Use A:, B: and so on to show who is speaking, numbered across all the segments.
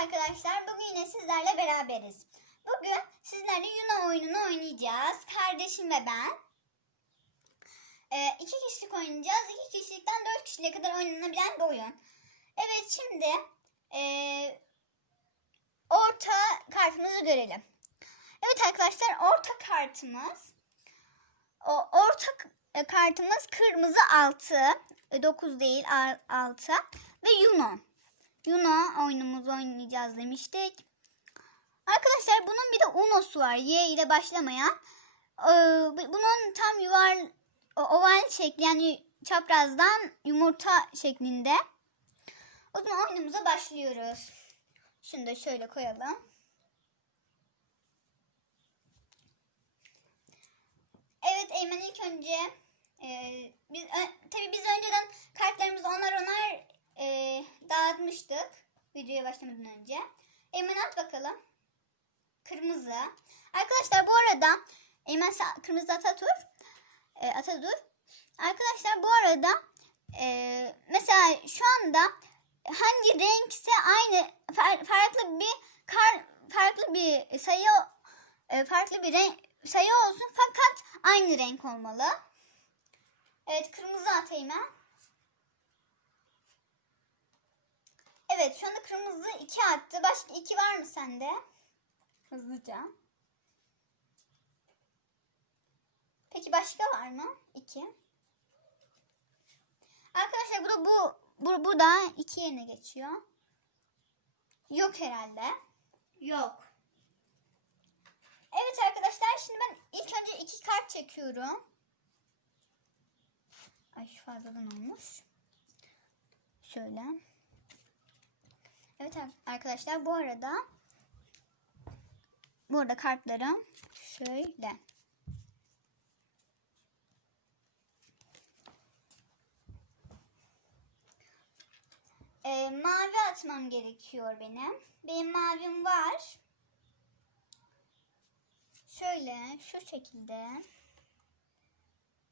A: arkadaşlar. Bugün yine sizlerle beraberiz. Bugün sizlerle Yuno oyununu oynayacağız. Kardeşim ve ben. Ee, iki kişilik oynayacağız. İki kişilikten dört kişiliğe kadar oynanabilen bir oyun. Evet şimdi ee, orta kartımızı görelim. Evet arkadaşlar orta kartımız o orta k- kartımız kırmızı 6. 9 değil 6 ve Yuno. Yuno oyunumuzu oynayacağız demiştik. Arkadaşlar bunun bir de Uno'su var. Y ile başlamayan. Ee, bu- bunun tam yuvar oval şekli yani çaprazdan yumurta şeklinde. O zaman oyunumuza başlıyoruz. Şunu da şöyle koyalım. Evet Eymen ilk önce e, biz ö- biz önceden kartlarımızı onar onar dağıtmıştık videoya başlamadan önce. Eymen at bakalım. Kırmızı. Arkadaşlar bu arada Eymen kırmızı ata dur. E, ata dur. Arkadaşlar bu arada e, mesela şu anda hangi renkse aynı far- farklı bir kar farklı bir sayı e, farklı bir renk sayı olsun fakat aynı renk olmalı. Evet kırmızı at Eymen. Evet şu anda kırmızı 2 attı. Başka 2 var mı sende? Hızlıca. Peki başka var mı? 2. Arkadaşlar bu da bu bu, bu da 2 yerine geçiyor. Yok herhalde. Yok. Evet arkadaşlar şimdi ben ilk önce iki kart çekiyorum. Ay şu fazladan olmuş. Şöyle. Evet ar- arkadaşlar bu arada burada kartlarım şöyle. Ee, mavi atmam gerekiyor benim. Benim mavim var. Şöyle şu şekilde.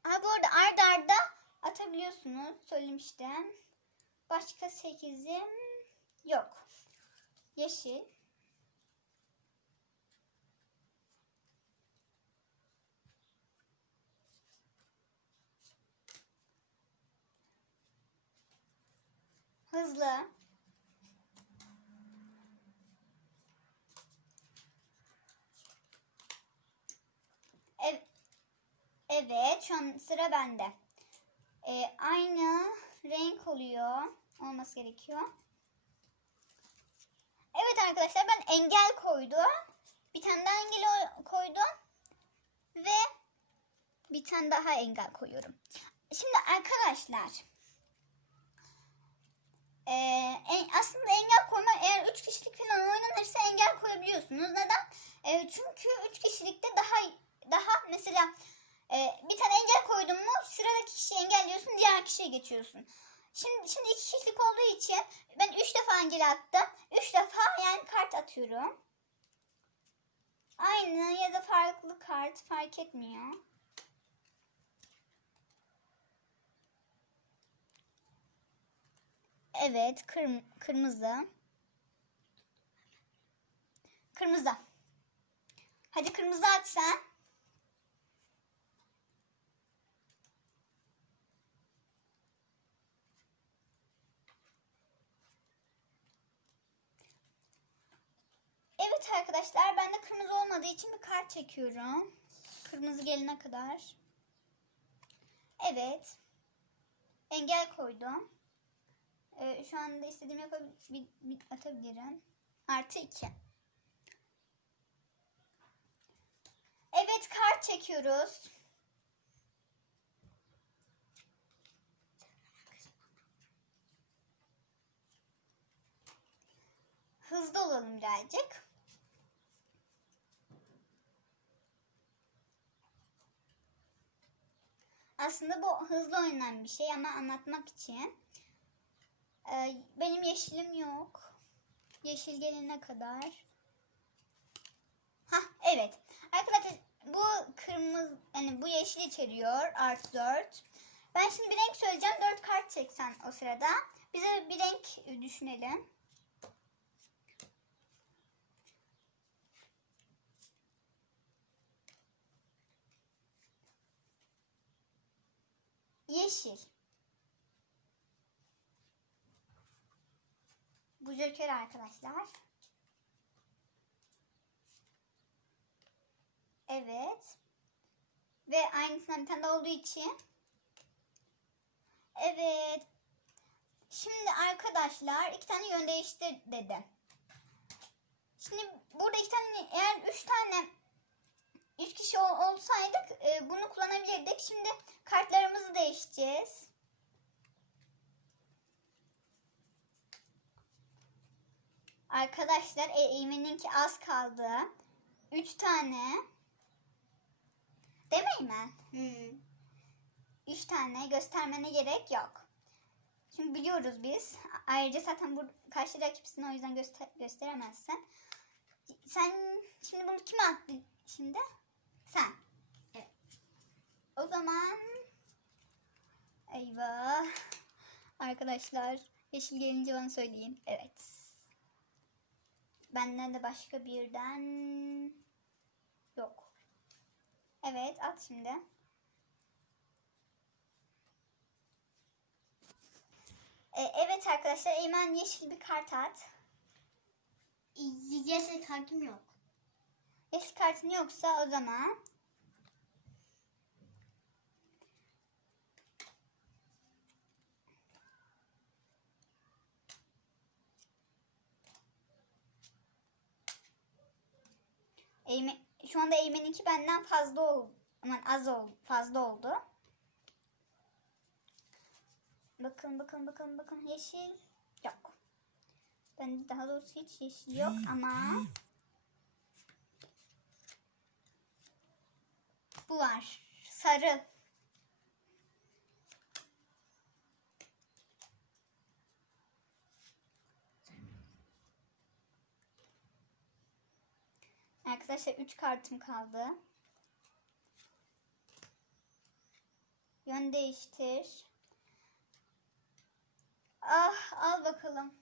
A: Ha bu arada arda arda atabiliyorsunuz. Söylemiştim. Başka sekizim yok. Yeşil. Hızlı. Ev, evet şu an sıra bende. Ee, aynı renk oluyor. Olması gerekiyor. Arkadaşlar ben engel koydum. Bir tane daha engel koydum. Ve bir tane daha engel koyuyorum. Şimdi arkadaşlar. En- aslında engel koyma eğer 3 kişilik falan oynanırsa engel koyabiliyorsunuz. Neden? Ee, çünkü 3 kişilikte daha daha mesela e, bir tane engel koydun mu sıradaki kişiyi engelliyorsun diğer kişiye geçiyorsun. Şimdi şimdi iki kişilik olduğu için ben 3 defa engel attım. 3 defa yani kart atıyorum. Aynı ya da farklı kart fark etmiyor. Evet, kırm kırmızı. Kırmızı. Hadi kırmızı at sen. Evet arkadaşlar ben de kırmızı olmadığı için bir kart çekiyorum. Kırmızı gelene kadar. Evet. Engel koydum. Ee, şu anda istediğimi atabilirim. Artı 2. Evet kart çekiyoruz. Hızlı olalım birazcık. Aslında bu hızlı oynanan bir şey ama anlatmak için. Ee, benim yeşilim yok. Yeşil gelene kadar. Hah evet. Arkadaşlar bu kırmızı yani bu yeşil içeriyor artı 4. Ben şimdi bir renk söyleyeceğim. 4 kart çeksen o sırada. Bize bir renk düşünelim. Yeşil. Bu joker arkadaşlar. Evet. Ve aynısından bir tane olduğu için. Evet. Şimdi arkadaşlar iki tane yön değiştir dedi. Şimdi burada iki tane eğer üç tane üç kişi ol- olsaydık e, bunu kullanabilirdik. Şimdi kartlarımızı değişeceğiz. Arkadaşlar e, Eymen'inki az kaldı. Üç tane. Değil mi Eymen?
B: Hmm.
A: Üç tane göstermene gerek yok. Çünkü biliyoruz biz. Ayrıca zaten bu karşı rakipsin o yüzden göster gösteremezsin. Sen şimdi bunu kime attın şimdi? Sen.
B: Evet.
A: O zaman eyvah. Arkadaşlar yeşil gelince bana söyleyin. Evet. Benden de başka birden yok. Evet at şimdi. E, evet arkadaşlar Eymen yeşil bir kart at.
B: Yeşil kartım yok.
A: Yeşil kartın yoksa o zaman Eymen, şu anda Eymen'inki benden fazla oldu. Aman az oldu. Fazla oldu. Bakın bakın bakın bakın yeşil yok. Ben daha doğrusu hiç yeşil yok ama bu var. Sarı. Arkadaşlar 3 kartım kaldı. Yön değiştir. Ah al bakalım.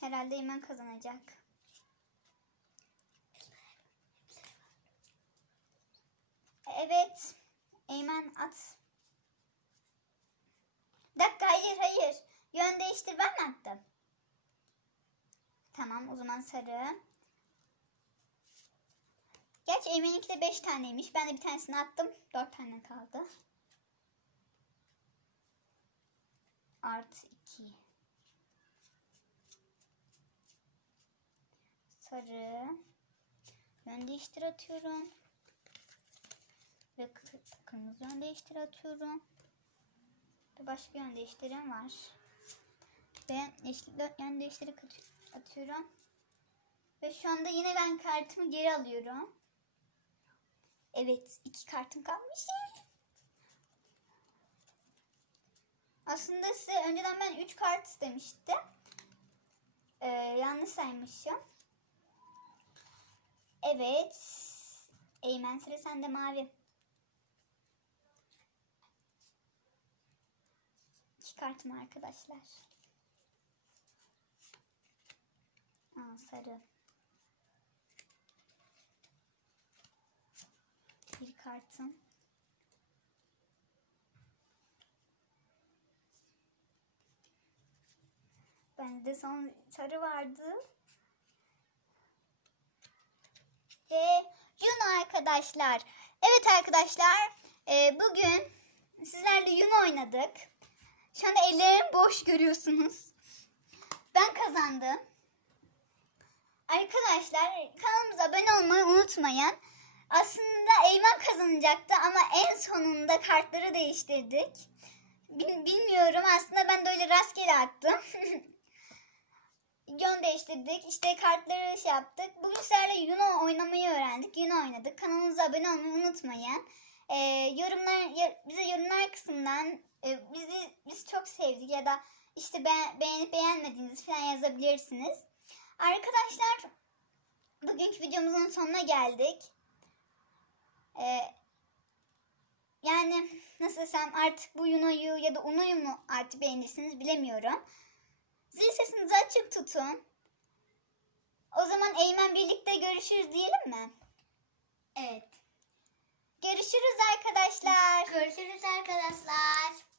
A: Herhalde Eymen kazanacak. Evet. Eymen at. Bir dakika hayır hayır. Yön değiştir ben mi attım? Tamam o zaman sarı. Gerçi Eymen'inki de 5 taneymiş. Ben de bir tanesini attım. 4 tane kaldı. Artı 2. Sarı. Yön değiştir atıyorum. Ve kı- kırmızı yön değiştir atıyorum. Ve başka yön değiştiren var. Ve yeşil yön değiştiri atıyorum. Ve şu anda yine ben kartımı geri alıyorum. Evet, iki kartım kalmış. Aslında size önceden ben 3 kart istemiştim. Ee, yanlış saymışım. Evet. Eymen sıra sende mavi. Kartım arkadaşlar. Aa, sarı. Bir kartım. Bende son sarı vardı. Ve Yuno arkadaşlar. Evet arkadaşlar. e, bugün sizlerle Yuno oynadık. Şu anda ellerim boş görüyorsunuz. Ben kazandım. Arkadaşlar kanalımıza abone olmayı unutmayın. Aslında Eymen kazanacaktı ama en sonunda kartları değiştirdik. Bil- bilmiyorum aslında ben de öyle rastgele attım. Yön değiştirdik. İşte kartları şey yaptık. Bugün sizlerle Yuno oynamayı öğrendik. Yuno oynadık. Kanalımıza abone olmayı unutmayın. Ee, yorumlar bize yorumlar kısmından e, bizi biz çok sevdik ya da işte be- beğenip beğenmediğinizi falan yazabilirsiniz. Arkadaşlar bugünkü videomuzun sonuna geldik. Ee, yani nasıl desem artık bu Yuno'yu ya da Uno'yu mu artık beğenirsiniz bilemiyorum. Zil sesinizi açık tutun. O zaman Eymen birlikte görüşürüz diyelim mi?
B: Evet.
A: Görüşürüz. Arkadaşlar.
B: Görüşürüz arkadaşlar.